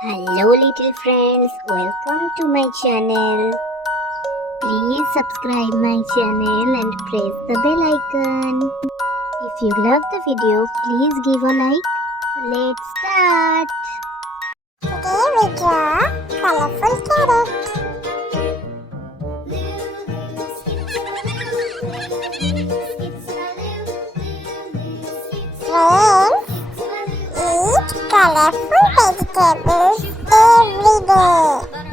Hello little friends, welcome to my channel. Please subscribe my channel and press the bell icon. If you love the video, please give a like. Let's start. Today we draw colorful carrot. Friends, eat colorful vegetables every day.